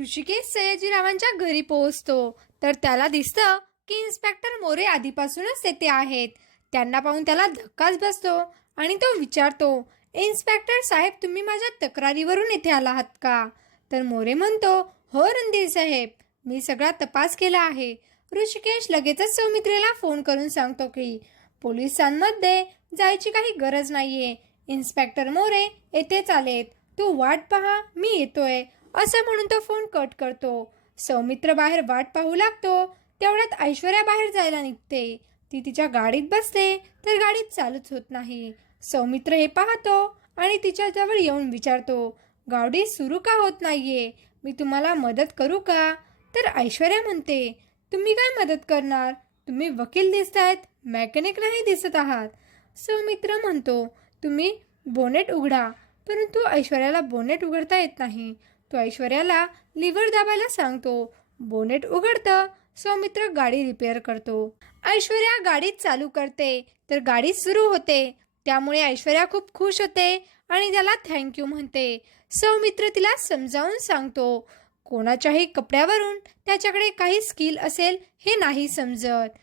ऋषिकेश सयाजीरावांच्या घरी पोहोचतो. तर त्याला दिसतं की इन्स्पेक्टर मोरे आधीपासूनच तेथे आहेत. त्यांना पाहून त्याला धक्काच बसतो आणि तो विचारतो इन्स्पेक्टर साहेब तुम्ही माझ्या तक्रारीवरून इथे आला आहात का? तर मोरे म्हणतो हो रणधीर साहेब मी सगळा तपास केला आहे. ऋषिकेश लगेचच सौमित्रेला फोन करून सांगतो की पोलिसांमध्ये जायची काही गरज नाहीये. इन्स्पेक्टर मोरे येथेच आलेत. तू वाट पहा मी येतोय. असं म्हणून तो फोन कट करतो. सौमित्र बाहेर वाट पाहू लागतो. तेवढ्यात ऐश्वर्या बाहेर जायला निघते. ती तिच्या गाडीत बसते तर गाडीत चालूच होत नाही. सौमित्र हे पाहतो आणि तिच्याजवळ येऊन विचारतो गाडी सुरू का होत नाहीये? मी तुम्हाला मदत करू का? तर ऐश्वर्या म्हणते तुम्ही काय मदत करणार? तुम्ही वकील दिसत आहेत मॅकॅनिक नाही दिसत आहात. सौमित्र म्हणतो तुम्ही बोनेट उघडा. परंतु ऐश्वर्याला बोनेट उघडता येत नाही. तो ऐश्वर्याला लिव्हर दाबायला सांगतो. बोनेट उघडतं सौमित्र गाडी रिपेअर करतो. ऐश्वर्या गाडी चालू करते तर गाडी सुरू होते. त्यामुळे ऐश्वर्या खूप खुश होते आणि त्याला थँक्यू म्हणते. सौमित्र तिला समजावून सांगतो कोणाच्याही कपड्यावरून त्याच्याकडे काही स्किल असेल हे नाही समजत.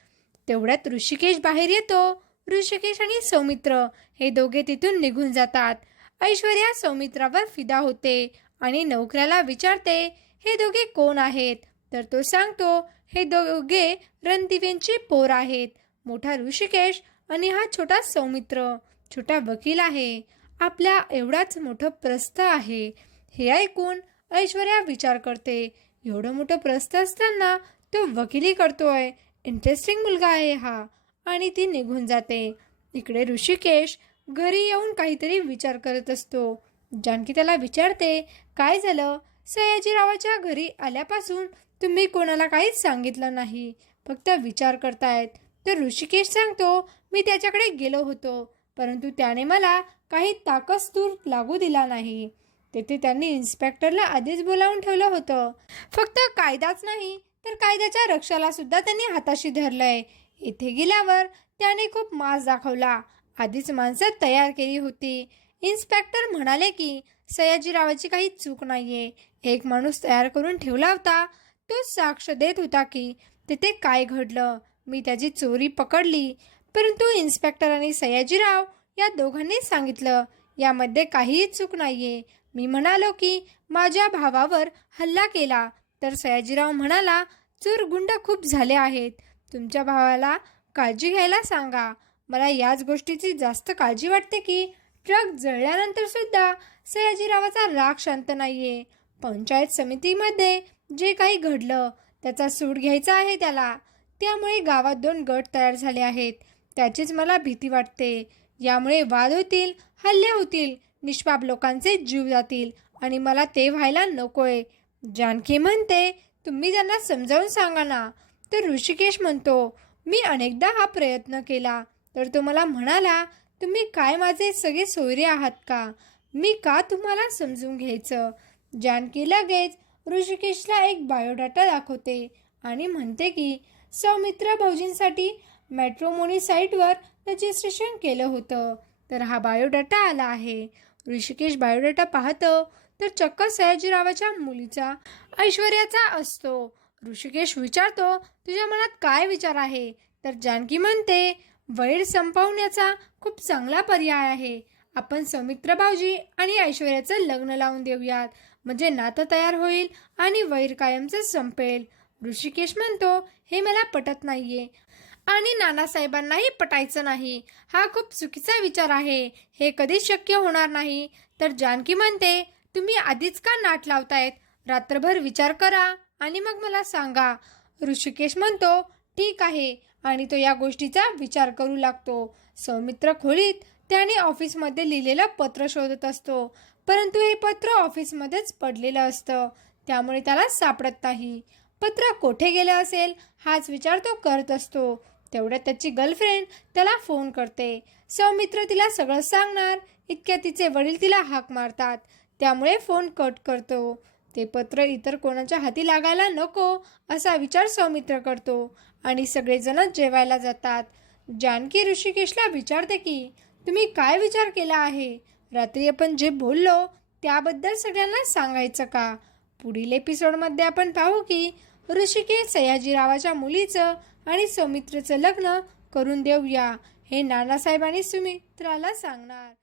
तेवढ्यात ऋषिकेश बाहेर येतो. ऋषिकेश आणि सौमित्र हे दोघे तिथून निघून जातात. ऐश्वर्या सौमित्रावर फिदा होते आणि नोकऱ्याला विचारते हे दोघे कोण आहेत? तर तो सांगतो हे दोघे रणदिवेंचे पोर आहेत. मोठा ऋषिकेश आणि हा छोटा सौमित्र. छोटा वकील आहे. आपल्या एवढाच मोठं प्रस्थ आहे. हे ऐकून ऐश्वर्या विचार करते. एवढं मोठं प्रस्थ असताना तो वकिली करतोय. इंटरेस्टिंग मुलगा आहे हा. आणि ती निघून जाते. इकडे ऋषिकेश घरी येऊन काहीतरी विचार करत असतो. जानकी त्याला विचारते काय झालं? सयाजीरावाच्या घरी आल्यापासून तुम्ही कोणाला काहीच सांगितलं नाही. फक्त विचार करतायत. तर ऋषिकेश सांगतो मी त्याच्याकडे गेलो होतो परंतु त्याने मला काही ताकस्तूर लागू दिला नाही. तेथे त्यांनी इन्स्पेक्टरला आधीच बोलावून ठेवलं होतं. फक्त कायदाच नाही तर कायद्याच्या रक्षाला सुद्धा त्यांनी हाताशी धरलंय. इथे गेल्यावर त्याने खूप मास दाखवला. आधीच माणसं तयार केली होती. इन्स्पेक्टर म्हणाले की सयाजीरावाची काही चूक नाहीये. एक माणूस तयार करून ठेवला होता. तो साक्ष देत होता की तिथे काय घडलं? मी त्याची चोरी पकडली. परंतु इन्स्पेक्टर आणि सयाजीराव या दोघांनी सांगितलं यामध्ये काहीही चूक नाहीये. मी म्हणालो की माझ्या भावावर हल्ला केला. तर सयाजीराव म्हणाला चोर गुंड खूप झाले आहेत. तुमच्या भावाला काळजी घ्यायला सांगा. मला याच गोष्टीची जास्त काळजी वाटते की ट्रक जळल्यानंतर सुद्धा सयाजीरावाचा राग शांत नाहीये. पंचायत समितीमध्ये जे काही घडलं त्याचा सूड घ्यायचा आहे त्याला. त्यामुळे गावात दोन गट तयार झाले आहेत. त्याचीच मला भीती वाटते. यामुळे वाद होतील हल्ले होतील निष्पाप लोकांचे जीव जातील आणि मला ते व्हायला नकोय. जानकी म्हणते तुम्ही त्यांना समजावून सांगा ना. तर ऋषिकेश म्हणतो मी अनेकदा हा प्रयत्न केला. तर तो मला म्हणाला तुम्ही काय माझे सगळे सोयरे आहात का? मी का तुम्हाला समजून घ्यायचं? जानकी लगेच ऋषिकेशला एक बायोडाटा दाखवते आणि म्हणते की सौमित्र भाऊजींसाठी मॅट्रोमोनी साईटवर रजिस्ट्रेशन केलं होतं तर हा बायोडाटा आला आहे. ऋषिकेश बायोडाटा पाहतं तर चक्क सयाजीरावाच्या मुलीचा ऐश्वर्याचा असतो. ऋषिकेश विचारतो तुझ्या मनात काय विचार आहे? तर जानकी म्हणते वैर संपवण्याचा खूप चांगला पर्याय आहे. आपण सौमित्र भाऊजी आणि ऐश्वर्याचं लग्न लावून देऊयात. म्हणजे नातं तयार होईल आणि वैर कायमचं संपेल. ऋषिकेश म्हणतो हे मला पटत नाहीये. आणि नानासाहेबांनाही पटायचं नाही. हा खूप चुकीचा विचार आहे. हे कधीच शक्य होणार नाही. तर जानकी म्हणते तुम्ही आधीच का नाट लावतायत? रात्रभर विचार करा आणि मग मला सांगा. ऋषिकेश म्हणतो ठीक आहे आणि तो या गोष्टीचा विचार करू लागतो. सौमित्र खोलीत त्याने ऑफिसमध्ये लिहिलेलं पत्र शोधत असतो. परंतु हे पत्र ऑफिसमध्येच पडलेलं असतं. त्यामुळे त्याला सापडत नाही. पत्र कोठे गेलं असेल हाच विचार तो करत असतो. तेवढ्यात त्याची गर्लफ्रेंड त्याला फोन करते. सौमित्र तिला सगळं सांगणार. इतक्या तिचे वडील तिला हाक मारतात. त्यामुळे फोन कट करतो. ते पत्र इतर कोणाच्या हाती लागायला नको असा विचार सौमित्र करतो. आणि सगळेजण जेवायला जातात. जानकी ऋषिकेशला विचारते की तुम्ही काय विचार केला आहे? रात्री आपण जे बोललो त्याबद्दल सगळ्यांना सांगायचं का? पुढील एपिसोडमध्ये आपण पाहू की ऋषिकेश सयाजीरावाच्या मुलीचं आणि सौमित्रचं लग्न करून देऊया हे नानासाहेब आणि सुमित्राला सांगणार.